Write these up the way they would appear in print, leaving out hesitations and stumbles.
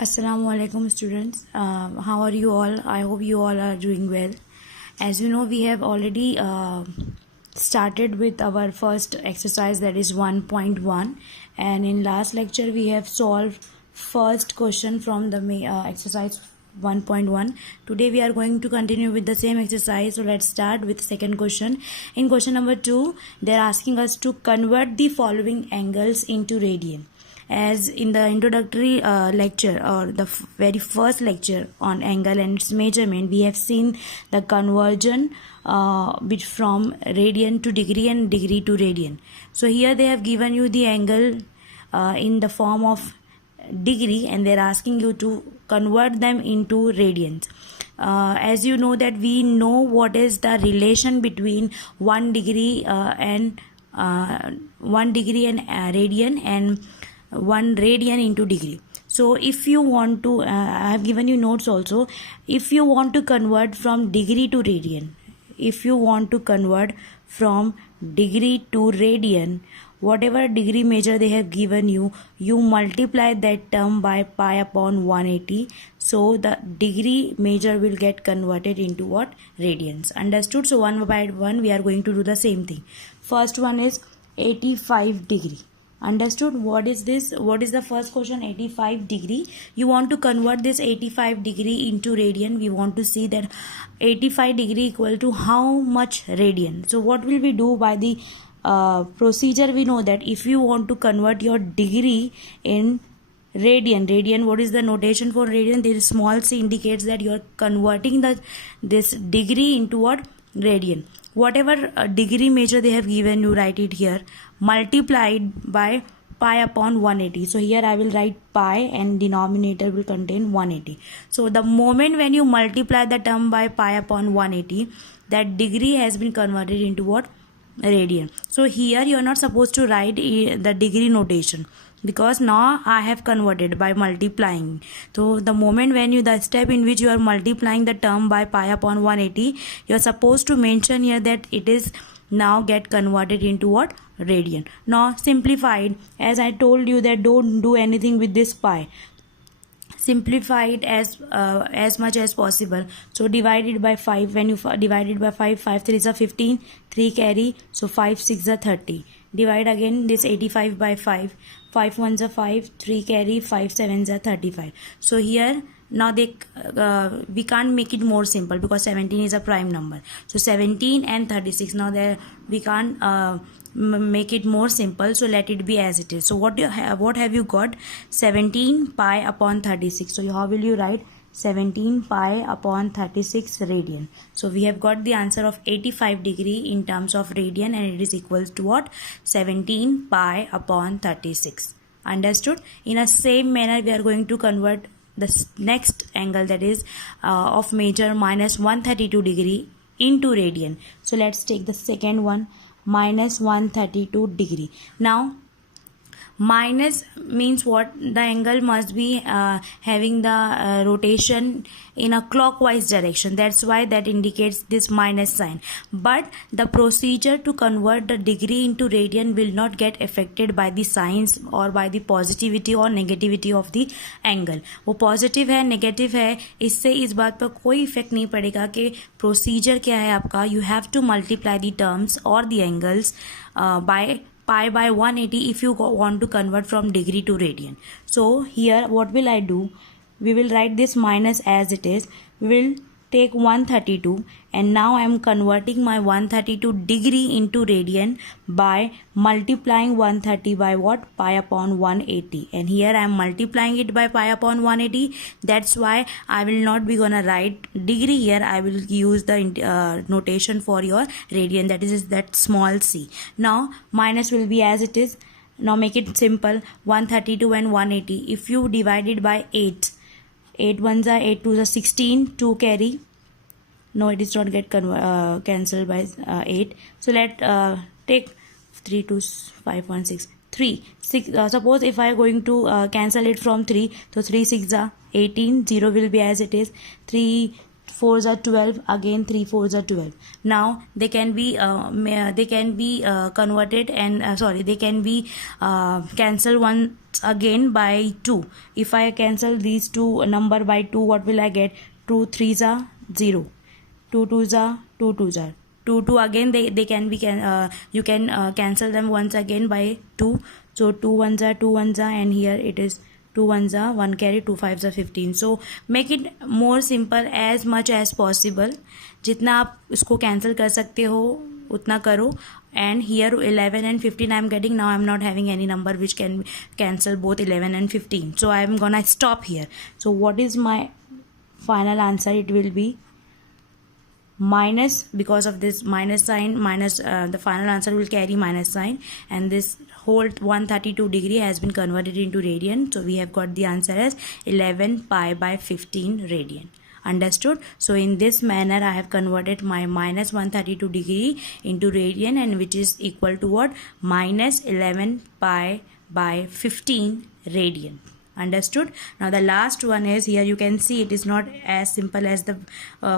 Assalamu alaikum students. How are you all? I hope you all are doing well. As you know, we have already started with our first exercise, that is 1.1, and in last lecture we have solved first question from the exercise 1.1. Today we are going to continue with the same exercise, so let's start with second question. In question number 2, they are asking us to convert the following angles into radian. As in the introductory lecture, or the very first lecture on angle and its measurement, we have seen the conversion from radian to degree and degree to radian. So here they have given you the angle in the form of degree, and they're asking you to convert them into radians. As you know that we know what is the relation between 1 degree and 1 degree and radian, and 1 radian into degree. So if you want to I have given you notes also. If you want to convert from degree to radian, whatever degree measure they have given you, you multiply that term by pi upon 180. So the degree measure will get converted into what? Radians. Understood? So one by one we are going to do the same thing. First one is 85 degree. Understood? What is this? What is the first question? 85 degree. You want to convert this 85 degree into radian. We want to see that 85 degree equal to how much radian. So what will we do by the procedure? We know that if you want to convert your degree in radian, what is the notation for radian? There is small c, indicates that you are converting this degree into what? Radian. Whatever degree measure they have given you, write it here, multiplied by pi upon 180. So here I will write pi and denominator will contain 180. So the moment when you multiply the term by pi upon 180, that degree has been converted into what? Radian. So here you are not supposed to write the degree notation, because now I have converted by multiplying. So the moment when the step in which you are multiplying the term by pi upon 180, you are supposed to mention here that it is now get converted into what? Radian. Now simplified, as I told you that don't do anything with this pi. Simplify it as much as possible. So divide it by 5. When you divide it by 5, 5 3 is 15, 3 carry, so 5 6 is 30. Divide again this 85 by 5, 5 1 is 5, 3 carry, 5 7 is 35. So here now we can't make it more simple, because 17 is a prime number. So 17 and 36, now there we can't make it more simple, so let it be as it is. So what have you got? 17 pi upon 36. So how will you write? 17 pi upon 36 radian. So we have got the answer of 85 degree in terms of radian, and it is equals to what? 17 pi upon 36. Understood? In a same manner we are going to convert the next angle, that is of measure minus 132 degree into radian. So let's take the second one, minus 132 degree. Now minus means what? The angle must be having the rotation in a clockwise direction. That's why that indicates this minus sign. But the procedure to convert the degree into radian will not get affected by the signs or by the positivity or negativity of the angle. वो positive है negative है, इससे इस बात पर कोई effect नहीं पड़ेगा कि प्रोसीजर क्या है आपका. You have to multiply the terms or the angles by pi by 180 if you want to convert from degree to radian. So here what will I do? We will write this minus as it is. We will take 132, and now I am converting my 132 degree into radian by multiplying 130 by what? Pi upon 180. And here I am multiplying it by pi upon 180. That's why I will not be gonna write degree here. I will use the notation for your radian, that is that small c. Now minus will be as it is. Now make it simple. 132 and 180. If you divide it by 8, 8 1s are 8 2s are 16, 2 carry. No, it is not get cancelled by 8. So let take 3 2 5 1 6 3 6. Suppose if I am going to cancel it from 3, so 3 6 are 18, 0 will be as it is. 3 4s are 12, again 3 4s are 12. Now they can be converted and they can be cancelled once again by 2. If I cancel these two number by 2, what will I get? 2 3s are 0, 2 2s are 2 2s are 2 2 again. They can be you can cancel them once again by 2. So 2 1s are 2 1s are, and here it is 2 1s are 1 carry, 2 5s are 15. So make it more simple as much as possible. जितना आप इसको cancel कर सकते हो उतना करो. And here 11 and 15 I am getting. Now I am not having any number which can cancel both 11 and 15. So I am gonna stop here. So what is my final answer? It will be minus, because of this minus sign, minus the final answer will carry minus sign, and this whole 132 degree has been converted into radian. So we have got the answer as 11 pi by 15 radian. Understood? So in this manner I have converted my minus 132 degree into radian, and which is equal to what? Minus 11 pi by 15 radian. Understood? Now the last one is, here you can see it is not as simple as the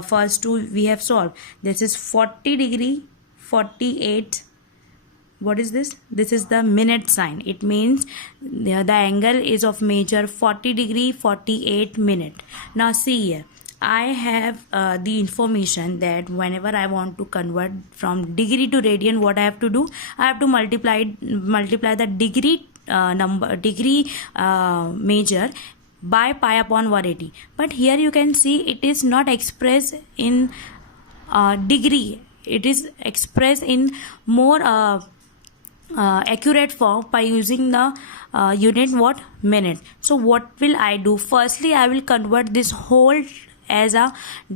first two we have solved. This is 40 degree 48. What is this? This is the minute sign. It means the angle is of measure 40 degree 48 minute. Now see here, I have the information that whenever I want to convert from degree to radian, what I have to do? I have to multiply the degree measure by pi upon 180. But here you can see it is not expressed in degree. It is expressed in more accurate form by using the unit what? Minute. So what will I do? Firstly, I will convert this whole as a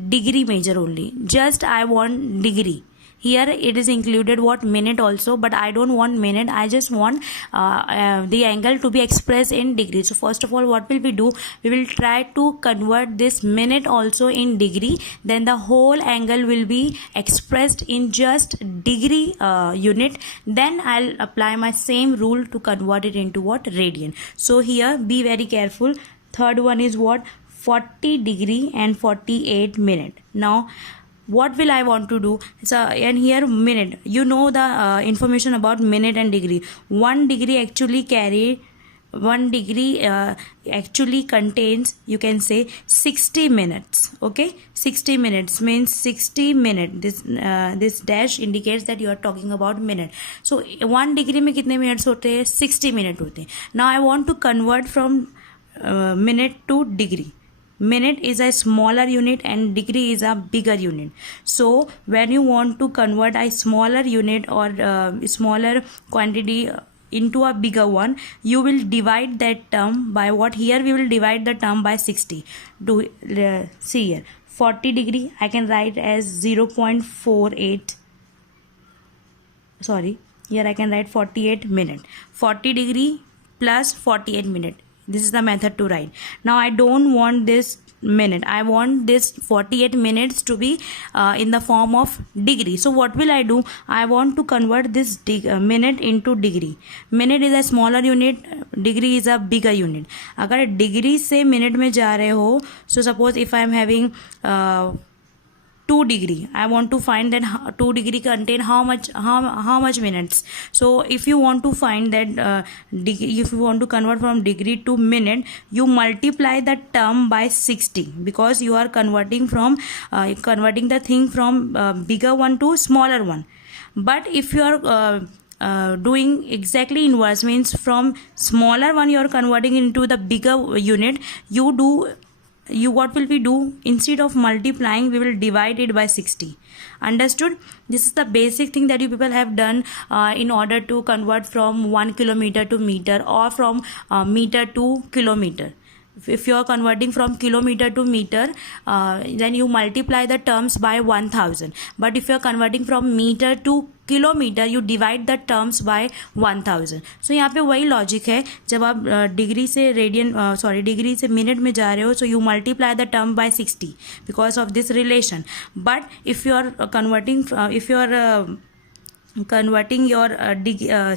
degree measure only. Just I want degree. Here it is included what? Minute also, but I don't want minute. I just want the angle to be expressed in degree. So first of all, what will we do? We will try to convert this minute also in degree. Then the whole angle will be expressed in just degree unit. Then I'll apply my same rule to convert it into what? Radian. So here be very careful. Third one is what? 40 degree and 48 minute. Now what will I want to do? So and here minute, you know the information about minute and degree. 1 degree actually actually contains, you can say, 60 minutes. Okay, 60 minutes means 60 minute. This dash indicates that you are talking about minute. So 1 degree में कितने minutes होते हैं? 60 minute होते हैं. Now I want to convert from minute to degree. Minute is a smaller unit and degree is a bigger unit. So when you want to convert a smaller unit or smaller quantity into a bigger one, you will divide that term by what? Here we will divide the term by 60. See here, 40 degree I can write as 0.48. Sorry, here I can write 48 minute. 40 degree plus 48 minute. This is the method to write. Now I don't want this minute. I want this 48 minutes to be in the form of degree. So what will I do? I want to convert this minute into degree. Minute is a smaller unit, degree is a bigger unit. अगर degree से minute में जा रहे हो, so suppose if I am having 2 degree, I want to find that 2 degree contain how much minutes. So if you want to find that if you want to convert from degree to minute, you multiply the term by 60, because you are converting the thing from bigger one to smaller one. But if you are doing exactly inverse, means from smaller one you are converting into the bigger unit, what will we do? Instead of multiplying, we will divide it by 60. Understood? This is the basic thing that you people have done in order to convert from 1 kilometer to meter, or from meter to kilometer. If you are converting from kilometer to meter, then you multiply the terms by 1000. But if you are converting from meter to kilometre, you divide the terms by 1000. So यहाँ पे वही logic है, जब आप degree से degree से minute में जा रहे हो, so you multiply the term by 60 because of this relation. But if you are converting your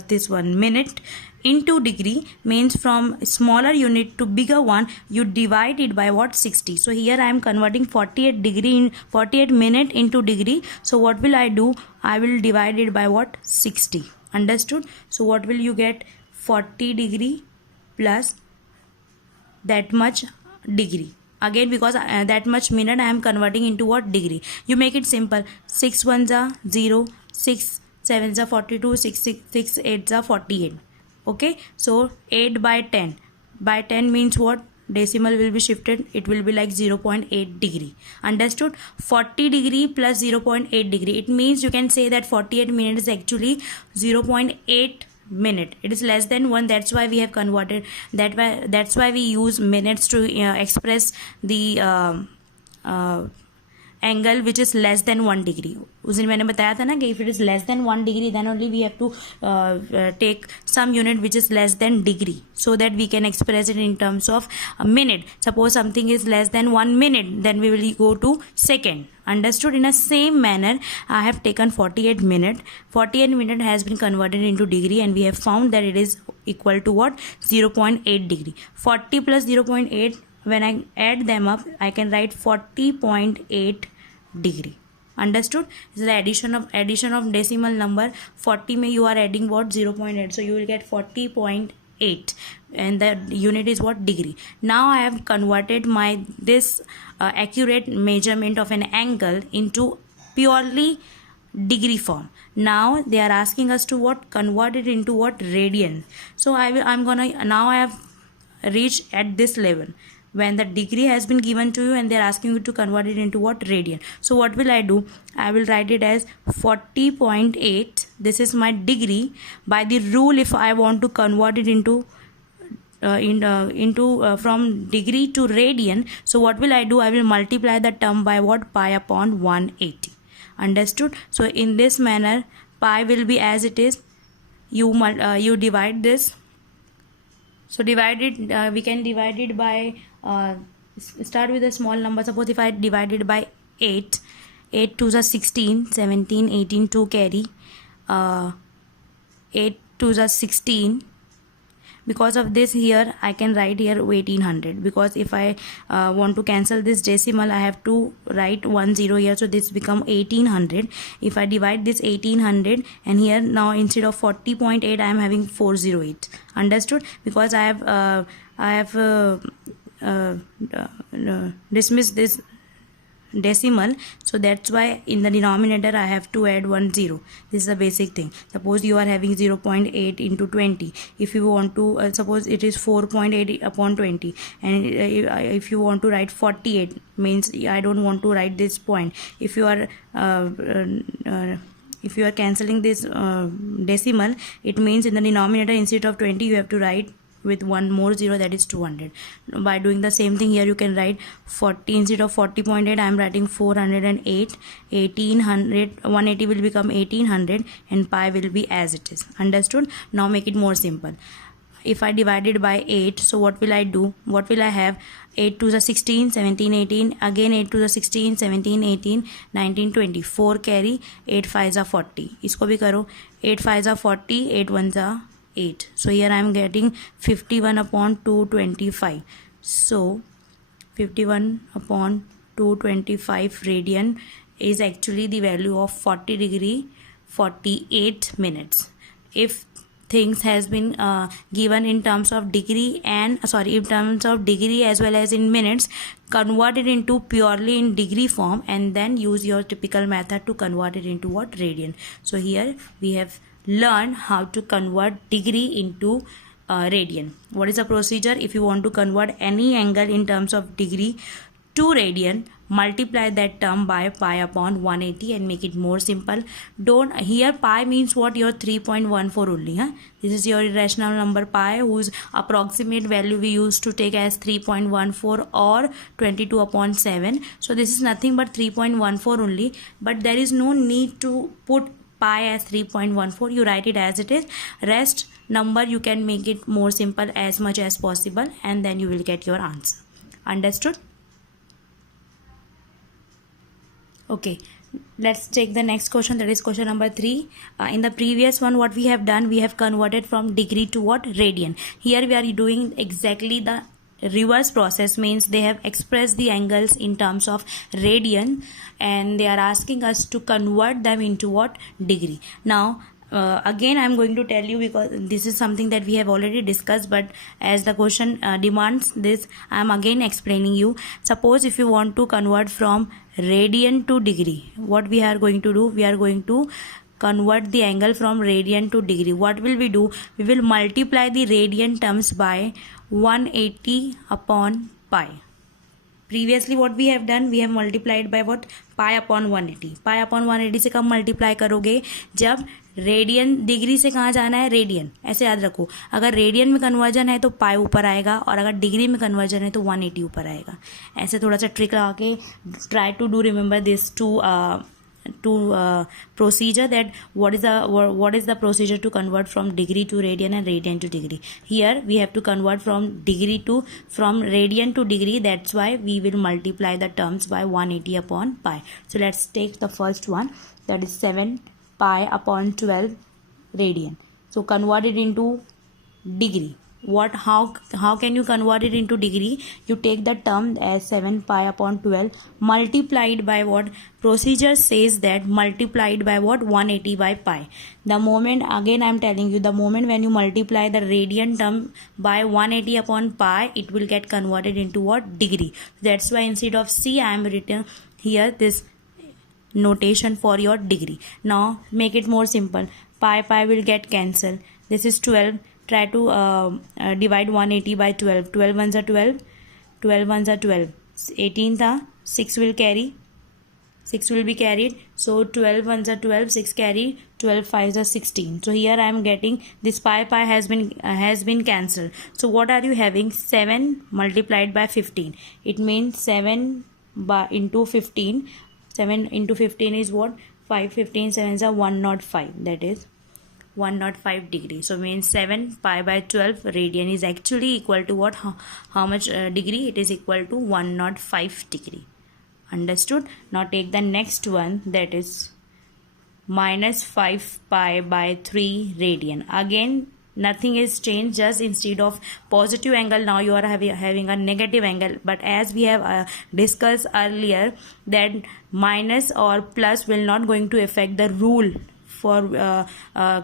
this one minute into degree means from smaller unit to bigger one, you divide it by what? 60. So here I am converting 48 degree in 48 minute into degree. So what will I do? I will divide it by what? 60. Understood? So what will you get? 40 degree plus that much degree. Again, because that much minute I am converting into what? Degree. You make it simple. 6 ones are 0, 6 sevens are 42, 6 eights are 48. Okay, so 8 by 10. By 10 means what? Decimal will be shifted. It will be like 0.8 degree. Understood? 40 degree plus 0.8 degree. It means you can say that 48 minutes is actually 0.8 minute. It is less than 1. That's why we have converted. That's why we use minutes to express the angle which is less than 1 degree. उस दिन मैंने बताया था ना कि if it is less than 1 degree then only we have to take some unit which is less than degree, so that we can express it in terms of a minute. Suppose something is less than 1 minute, then we will go to second. Understood? In the same manner, I have taken 48 minute. 48 minute has been converted into degree, and we have found that it is equal to what? 0.8 degree. 40 plus 0.8, when I add them up, I can write 40.8 degree. Understood? This is the addition of decimal number. 40 में you are adding what? 0.8. So you will get 40.8, and the unit is what? Degree. Now I have converted this accurate measurement of an angle into purely degree form. Now they are asking us to what? Convert it into what? Radian. So now I have reached at this level when the degree has been given to you and they are asking you to convert it into what? Radian. So what will I do? I will write it as 40.8. This is my degree. By the rule, if I want to convert it into from degree to radian, so what will I do? I will multiply the term by what? Pi upon 180. Understood? So in this manner, pi will be as it is. You divide this. So divide it. We can divide it by start with a small number. Suppose if I divide it by 8, 8 2s are 16, 17, 18, 2 carry, 8 2s are 16. Because of this, here I can write here 1800, because if I want to cancel this decimal, I have to write 10 here, so this become 1800. If I divide this 1800, and here now instead of 40.8 I am having 408. Understood? Because I have dismissed this decimal, so that's why in the denominator I have to add 10. This is a basic thing. Suppose you are having 0.8 into 20. If you want to suppose it is 4.8 upon 20, and if you want to write 48, means I don't want to write this point. If you are cancelling this decimal, it means in the denominator instead of 20 you have to write with one more 0, that is 200. By doing the same thing here, you can write 40 instead of 40.8 I am writing 408. 1800, 180 will become 1800, and pi will be as it is. Understood? Now make it more simple. If I divide it by 8, so what will I do? What will I have? 8 to the 16, 17, 18, again 8 to the 16, 17, 18, 19, 20, 4 carry, 8 5s are 40. इसको भी करो. 8 5s are 40, 8 1s are 8. So here I am getting 51 upon 225. So 51 upon 225 radian is actually the value of 40 degree 48 minutes. If things has been given in terms of degree and in terms of degree as well as in minutes, convert it into purely in degree form, and then use your typical method to convert it into what? Radian. So here we have learn how to convert degree into radian. What is the procedure? If you want to convert any angle in terms of degree to radian, multiply that term by pi upon 180 and make it more simple. Don't here pi means what? Your 3.14 only. This is your irrational number pi, whose approximate value we used to take as 3.14 or 22 upon 7. So this is nothing but 3.14 only, but there is no need to put pi as 3.14. You write it as it is. Rest number you can make it more simple as much as possible, and then you will get your answer. Understood? Okay, Let's take the next question, that is question number 3. In the previous one, what we have done, we have converted from degree to what? Radian. Here we are doing exactly the reverse process, means they have expressed the angles in terms of radian and they are asking us to convert them into what? Degree. Now again I'm going to tell you, because this is something that we have already discussed, but as the question demands this, I am again explaining you. Suppose if you want to convert from radian to degree, what we are going to do? We are going to convert the angle from radian to degree. What will we do? We will multiply the radian terms by 180 upon pi. Previously what we have done, we have multiplied by what? Pi upon 180. Pi upon 180 से कब multiply करोगे? जब radian, degree से कहाँ जाना है? Radian. ऐसे याद रखो, अगर रेडियन में कन्वर्जन है तो पाई ऊपर आएगा, और अगर डिग्री में कन्वर्जन है तो 180 ऊपर आएगा. ऐसे थोड़ा सा ट्रिक लगा के try to do remember this two procedure, that what is the procedure to convert from degree to radian and radian to degree. Here we have to convert from radian to degree. That's why we will multiply the terms by 180 upon pi. So let's take the first one, that is 7 pi upon 12 radian. So convert it into degree. How can you convert it into degree? You take the term as 7 pi upon 12 multiplied by what? Procedure says that multiplied by what? 180 by pi. The moment, again I am telling you, the moment when you multiply the radian term by 180 upon pi, it will get converted into what? Degree. That's why instead of C I am written here this notation for your degree. Now make it more simple. Pi will get cancelled. This is 12. Try to divide 180 by 12. 12 ones are 12. 12 ones are 12. 18 था. 6 will carry. 6 will be carried. So 12 ones are 12. 6 carry. 12 fives are 16. So here I am getting this pi has been cancelled. So what are you having? 7 multiplied by 15. It means 7 into 15. 7 into 15 is what? 5. 15 sevens are 105. That is 105 degree. So means 7 pi by 12 radian is actually equal to what? How much degree? It is equal to 105 degree. Understood? Now take the next one, that is minus 5 pi by 3 radian. Again nothing is changed, just instead of positive angle now you are having a negative angle. But as we have discussed earlier, that minus or plus will not going to affect the rule for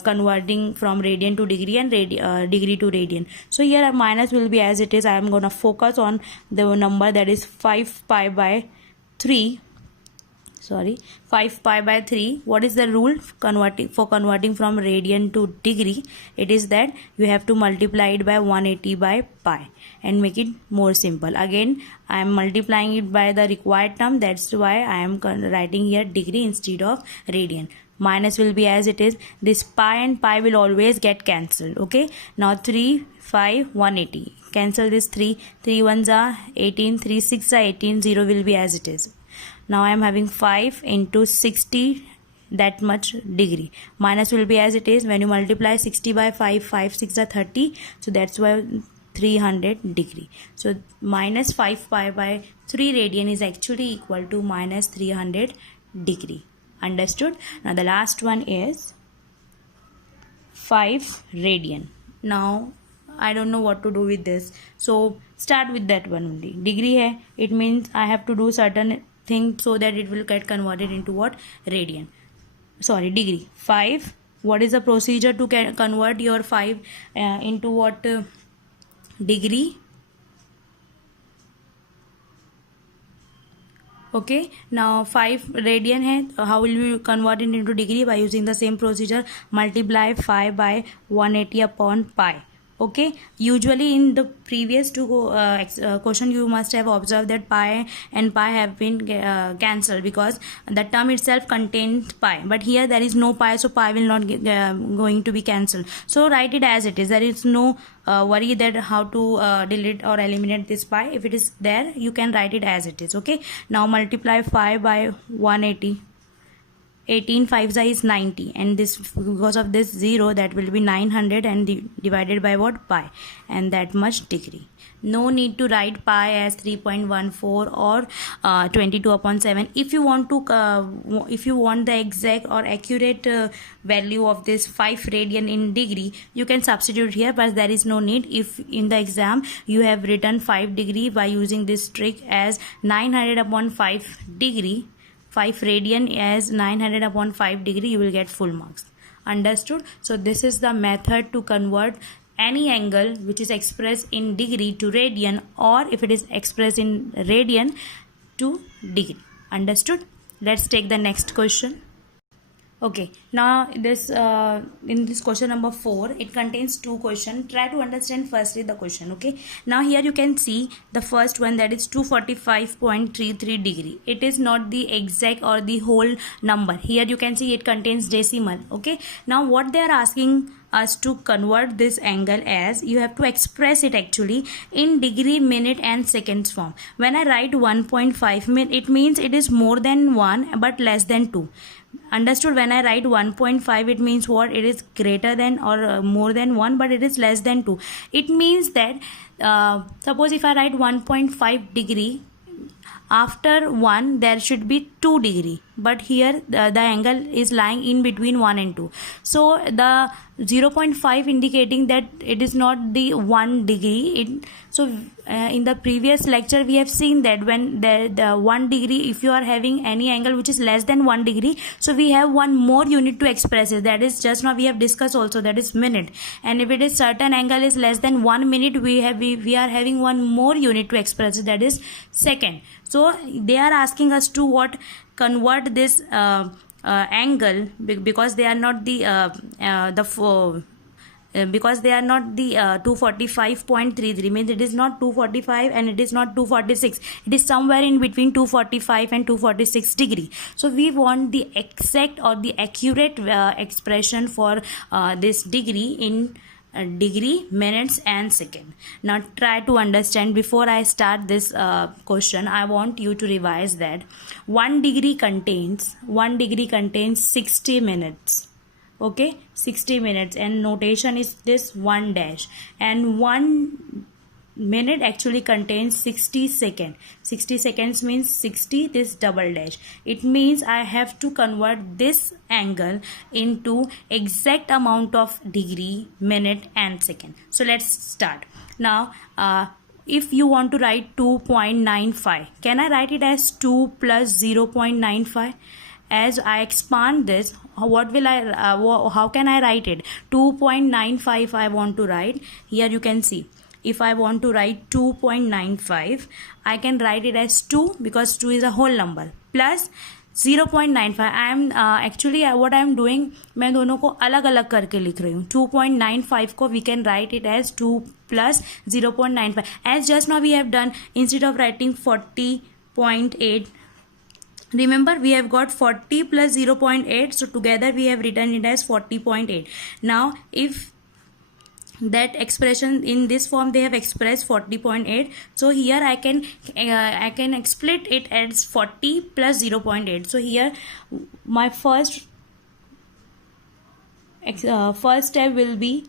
converting from radian to degree and degree to radian. So here a minus will be as it is. I am going to focus on the number that is 5 pi by 3. 5 pi by 3. What is the rule for converting from radian to degree? It is that you have to multiply it by 180 by pi and make it more simple. Again I am multiplying it by the required term. That's why I am writing here degree instead of radian. Minus will be as it is. This pi and pi will always get cancelled. Okay. Now 3, 5, 180. Cancel this 3. 3 ones are 18. 3 6 are 18. 0 will be as it is. Now I am having 5 into 60, that much degree. Minus will be as it is. When you multiply 60 by 5, 5 6 are 30. So that's why 300 degree. So minus 5 pi by 3 radian is actually equal to minus 300 degree. Understood? Now the last one is 5 radian. Now I don't know what to do with this, so start with that one only. Degree hai, it means I have to do certain thing so that it will get converted into what? Radian. Sorry, degree. 5. What is the procedure to convert your 5 into what? Degree. Okay, now 5 radian hai. How will you convert it into degree? By using the same procedure, multiply 5 by 180 upon pi. Okay, usually in the previous two question you must have observed that pi and pi have been cancelled because the term itself contains pi, but here there is no pi, so pi will not going to be cancelled. So write it as it is. There is no worry that how to delete or eliminate this pi. If it is there, you can write it as it is. Okay, now multiply 5 by 180 18 5 is 90, and this, because of this 0, that will be 900 and divided by what? Pi, and that much degree. No need to write pi as 3.14 or 22/7. If you want to if you want the exact or accurate value of this 5 radian in degree, you can substitute here, but there is no need. If in the exam you have written 5 degree by using this trick as 900/5 degree, 5 radian as 900/5 degree, you will get full marks. Understood? So this is the method to convert any angle which is expressed in degree to radian, or if it is expressed in radian to degree. Understood? Let's take the next question. Okay, now this in this question number 4, it contains 2 questions. Try to understand firstly the question. Okay, now here you can see the first one, that is 245.33 degree. It is not the exact or the whole number. Here you can see it contains decimal. Okay, now what they are asking us to convert this angle as, you have to express it actually in degree, minute and seconds form. When I write 1.5 minute, it means it is more than 1 but less than 2. Understood? When I write 1.5, it means what? It is greater than or more than 1, but it is less than 2. It means that suppose if I write 1.5 degree, after 1 there should be 2 degree, but here the angle is lying in between 1 and 2. So the 0.5 indicating that it is not the 1 degree. In the previous lecture we have seen that when the 1 degree, if you are having any angle which is less than 1 degree, so we have one more unit to express it, that is just now we have discussed also, that is minute. And if it is certain angle is less than 1 minute, we are having one more unit to express it, that is second. So they are asking us to what? Convert this angle, because they are not the because they are not the 245.33, means it is not 245 and it is not 246. It is somewhere in between 245 and 246 degree. So we want the exact or the accurate expression for this degree in degree, minutes and second. Now try to understand. Before I start this question, I want you to revise that 1 degree contains 60 minutes. Okay, 60 minutes, and notation is this 1 dash, and 1 minute actually contains 60 seconds. 60 seconds means 60, this double dash. It means I have to convert this angle into exact amount of degree, minute and second. So let's start. Now if you want to write 2.95, can I write it as 2 plus 0.95? As I expand this, what will I how can I write it? 2.95 I want to write. Here you can see, if I want to write 2.95, I can write it as 2, because 2 is a whole number, plus 0.95. I am actually what I am doing, मैं दोनों को अलग अलग करके लिख रही हूँ. 2.95 को we can write it as 2 plus 0.95. As just now we have done, instead of writing 40.8, remember we have got 40 plus 0.8, so together we have written it as 40.8. Now if that expression in this form they have expressed 40.8, so here I can split it as 40 plus 0.8. so here my first step will be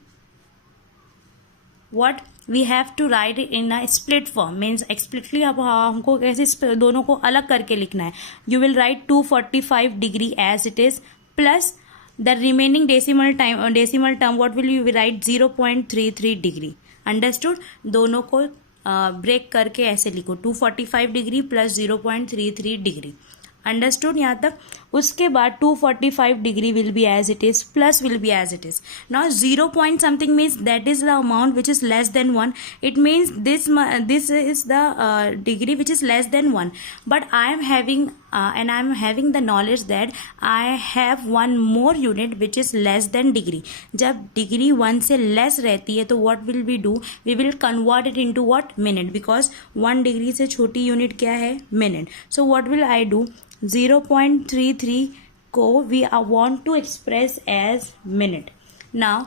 what? We have to write it in a split form, means explicitly अब हमको कैसे दोनों को अलग करके लिखना है. You will write 245 degree as it is, plus the remaining decimal term, what will you write? 0.33 degree. Understood? दोनों को ब्रेक करके ऐसे लिखो, 245 डिग्री प्लस 0.33 डिग्री. अंडरस्टूड यहाँ तक. उसके बाद 245 degree will be as it is, plus will be as it is. Now 0 point something means that is the amount which is less than 1. It means this is the degree which is less than 1. But I am having and I am having the knowledge that I have one more unit which is less than degree. जब degree 1 से less रहती है तो what will we do? We will convert it into what? Minute, because 1 degree से छोटी unit क्या है? Minute. So what will I do? 0.33 को we want to express as minute. Now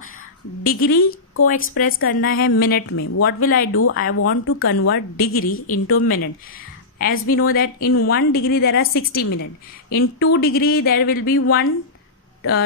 degree को एक्सप्रेस करना है मिनट में. What will I do? I want to convert degree into minute. as we know that in 1 degree there are 60 minutes, in 2 degree there will be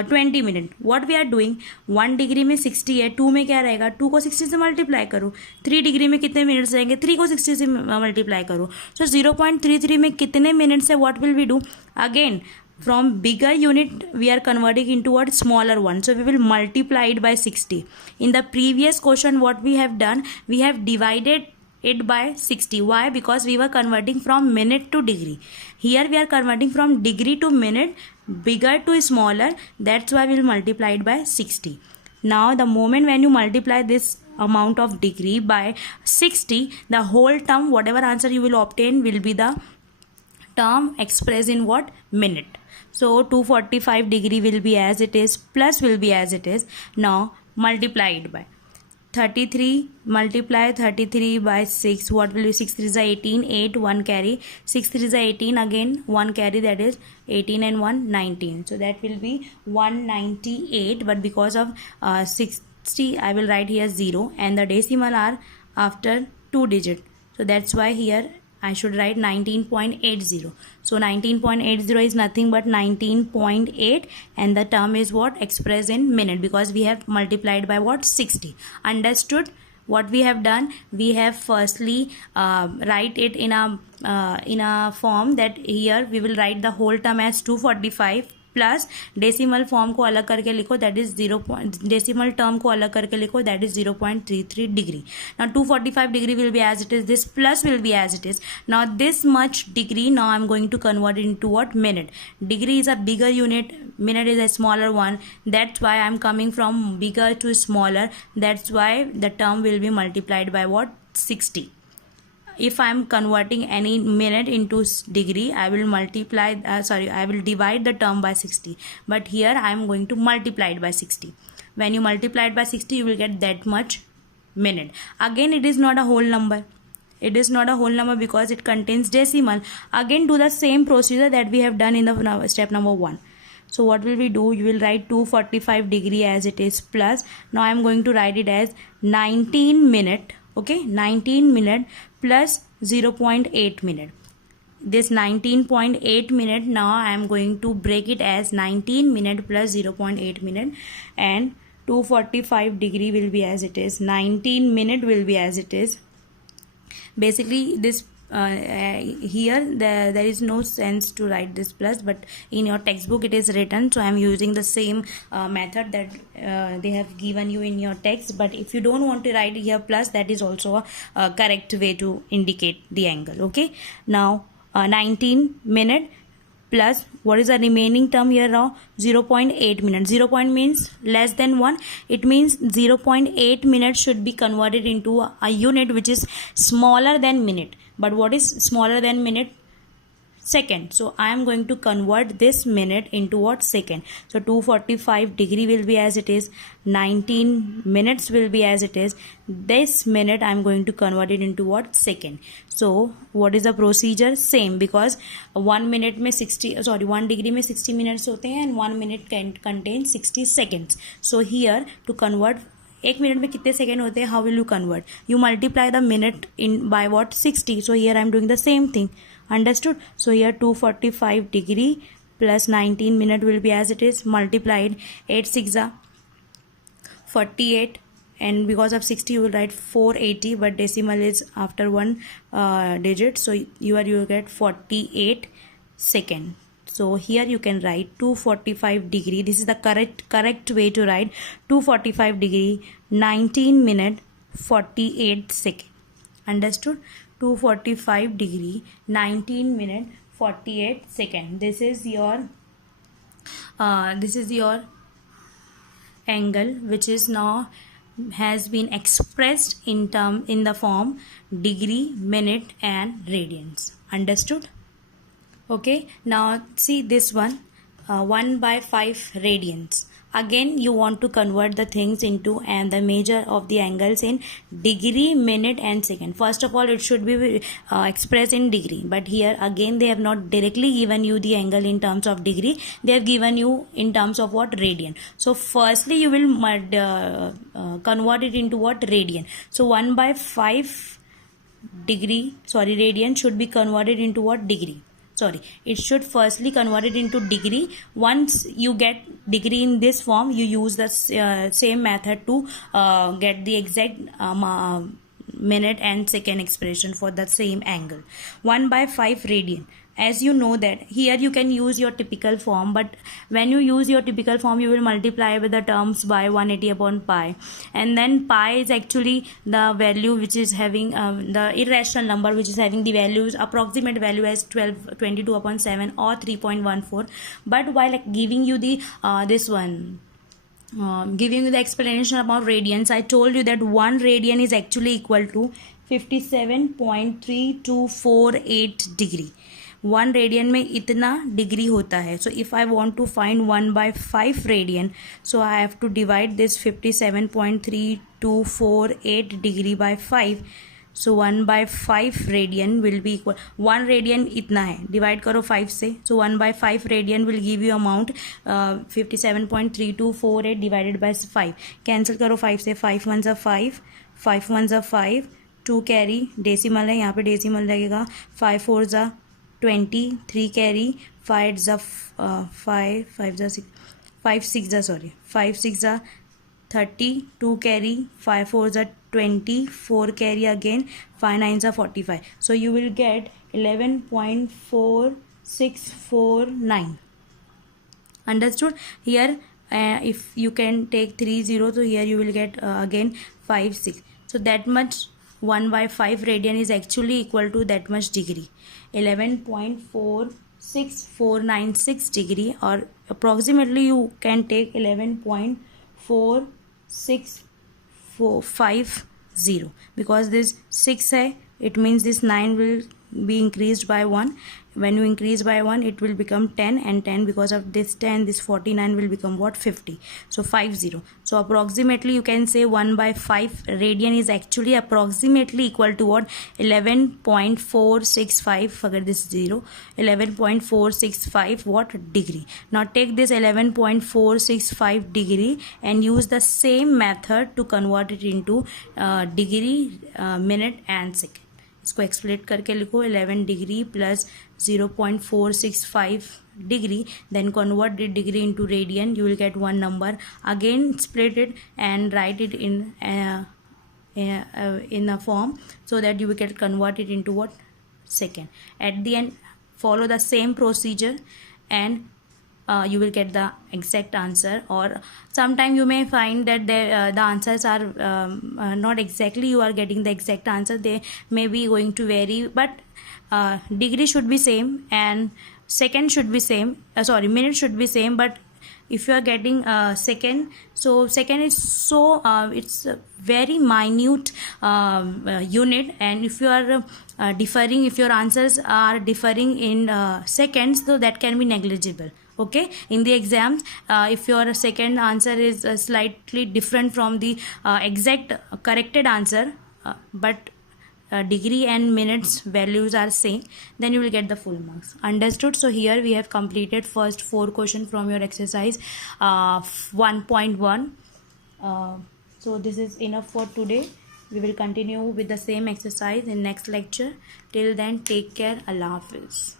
20 minute. What we are doing, 1 degree में 60 है, 2 में क्या रहेगा, 2 को 60 से multiply करो. 3 degree में कितने मिनट्स रहेंगे, 3 को 60 से मल्टीप्लाई करो. सो 0.33 में कितने मिनट्स है, what will we do, again from bigger unit we are converting into what, smaller one, so we will multiply it by 60. In the previous question what we have done, we have divided it by 60. Why? Because we were converting from minute to degree. Here we are converting from degree to minute, bigger to smaller, that's why we will multiply it by 60. Now the moment when you multiply this amount of degree by 60, the whole term, whatever answer you will obtain will be the term expressed in what, minute. So 245 degree will be as it is, plus will be as it is. Now multiply it by 33, multiply 33 by 6, what will be, 6 3 is 18, 8 1 carry, 6 3 is 18, again 1 carry, that is 18 and 1 19, so that will be 198. But because of 60 I will write here 0 and the decimal are after 2 digit, so that's why here I should write 19.80. So 19.80 is nothing but 19.8 and the term is what, expressed in minute, because we have multiplied by what, 60. Understood? What we have done, we have firstly write it in a form that here we will write the whole term as 245 plus decimal form को अलग करके लिखो, that is decimal term को अलग करके लिखो, that is 0.33 degree. Now 245 degree will be as it is, this plus will be as it is. Now this much degree, now I am going to convert into what, minute. Degree is a bigger unit, minute is a smaller one, that's why I am coming from bigger to smaller, that's why the term will be multiplied by what, 60. If I am converting any minute into degree, I will multiply, I will divide the term by 60, but here I am going to multiply it by 60. When you multiply it by 60, you will get that much minute. Again, it is not a whole number. It is not a whole number because it contains decimal. Again, do the same procedure that we have done in the step number 1. So what will we do? You will write 245 degree as it is, plus now I am going to write it as 19 minute. Okay, 19 minute plus 0.8 minute. This 19.8 minute, now I am going to break it as 19 minute plus 0.8 minute, and 245 degree will be as it is, 19 minute will be as it is. Basically this here there is no sense to write this plus, but in your textbook it is written, so I am using the same method that they have given you in your text. But if you don't want to write here plus, that is also a correct way to indicate the angle. Okay, now 19 minute plus what is the remaining term here now, 0.8 minutes. 0 point means less than 1. It means 0.8 minutes should be converted into a unit which is smaller than minute. But what is smaller than minute? Second. So I am going to convert this minute into what, second. So 245 degree will be as it is, 19 minutes will be as it is. This minute I am going to convert it into what, second. So what is the procedure? Same, because 1 minute में 1 degree में 60 minutes होते हैं and 1 minute can contain 60 seconds. So here to convert, 1 minute में कितने second होते हैं, how will you convert, you multiply the minute in by what, 60. So here I am doing the same thing. Understood? So here 245 degree plus 19 minute will be as it is, multiplied 8 6 are 48, and because of 60 you will write 480, but decimal is after one digit, so you get 48 second. So here you can write 245 degree. This is the correct way to write 245 degree, 19 minute 48 second. Understood? 245 degree, 19 minute 48 second. This is your angle, which is now has been expressed in the form degree, minute and radians. Understood? Okay, now see this one, 1/5 radians. Again you want to convert the things into and the measure of the angles in degree, minute and second. First of all, it should be expressed in degree, but here again they have not directly given you the angle in terms of degree, they have given you in terms of what, radian. So firstly you will convert it into what, radian. So 1/5 radian should be converted into what? Degree. Sorry, it should firstly convert it into degree. Once you get degree in this form, you use the same method to get the exact minute and second expression for the same angle. 1/5 radian. As you know that here you can use your typical form, but when you use your typical form, you will multiply with the terms by 180 upon pi, and then pi is actually the value which is having the irrational number which is having the values, approximate value as 22 upon 7 or 3.14. But while giving you the giving you the explanation about radians, I told you that 1 radian is actually equal to 57.3248 degree. 1 radian में इतना degree होता है. So if I want to find 1/5 radian, so I have to divide this 57.3248 degree by 5. So 1/5 radian will be equal, 1 radian इतना है, divide करो 5 से. So 1/5 radian will give you amount 57.3248 divided by 5. Cancel करो 5 से, 5 1 ज़ा 5, 5 1 ज़ा 5, 2 carry, decimal है यहाँ पे डेसिमल लगेगा, 5 4 ज़ा 20, 3 कैरी, 5 ज़ा 5, 5 ज़ा 6, 5 6 ज़ा 30, 2 कैरी, 5 4 ज़ा 20, 4 कैरी again, 5 9 ज़ा 45. So you will get 11.4649. Understood? Here if you can take 3 0, so here you will get again 5 6. So that much 1/5 radian is actually equal to that much degree, 11.46496 degree, or approximately you can take 11.4650, because this 6 hai, it means this 9 will be increased by 1. When you increase by 1, it will become 10, and 10, because of this 10, this 49 will become what? 50. So 50. So approximately you can say 1/5 radian is actually approximately equal to what? 11.465, forget this 0, 11.465 what? Degree. Now take this 11.465 degree and use the same method to convert it into degree, minute and second. इसको एक्सप्लेट करके लिखो, 11 degree plus 0.465 degree, then convert the degree into radian, you will get one number. Again split it and write it in a form, so that you will get converted into what? Second. At the end, follow the same procedure and you will get the exact answer. Or sometime you may find that the answers are not exactly you are getting the exact answer, they may be going to vary, but degree should be same and second should be same, minute should be same. But if you are getting second, so second is so it's a very minute unit, and if you are differing, if your answers are differing in seconds, so that can be negligible. Okay, in the exams, if your second answer is slightly different from the exact corrected answer, but degree and minutes values are same, then you will get the full marks. Understood? So here we have completed first 4 questions from your exercise 1.1. So this is enough for today. We will continue with the same exercise in next lecture. Till then, take care. Allah Hafiz.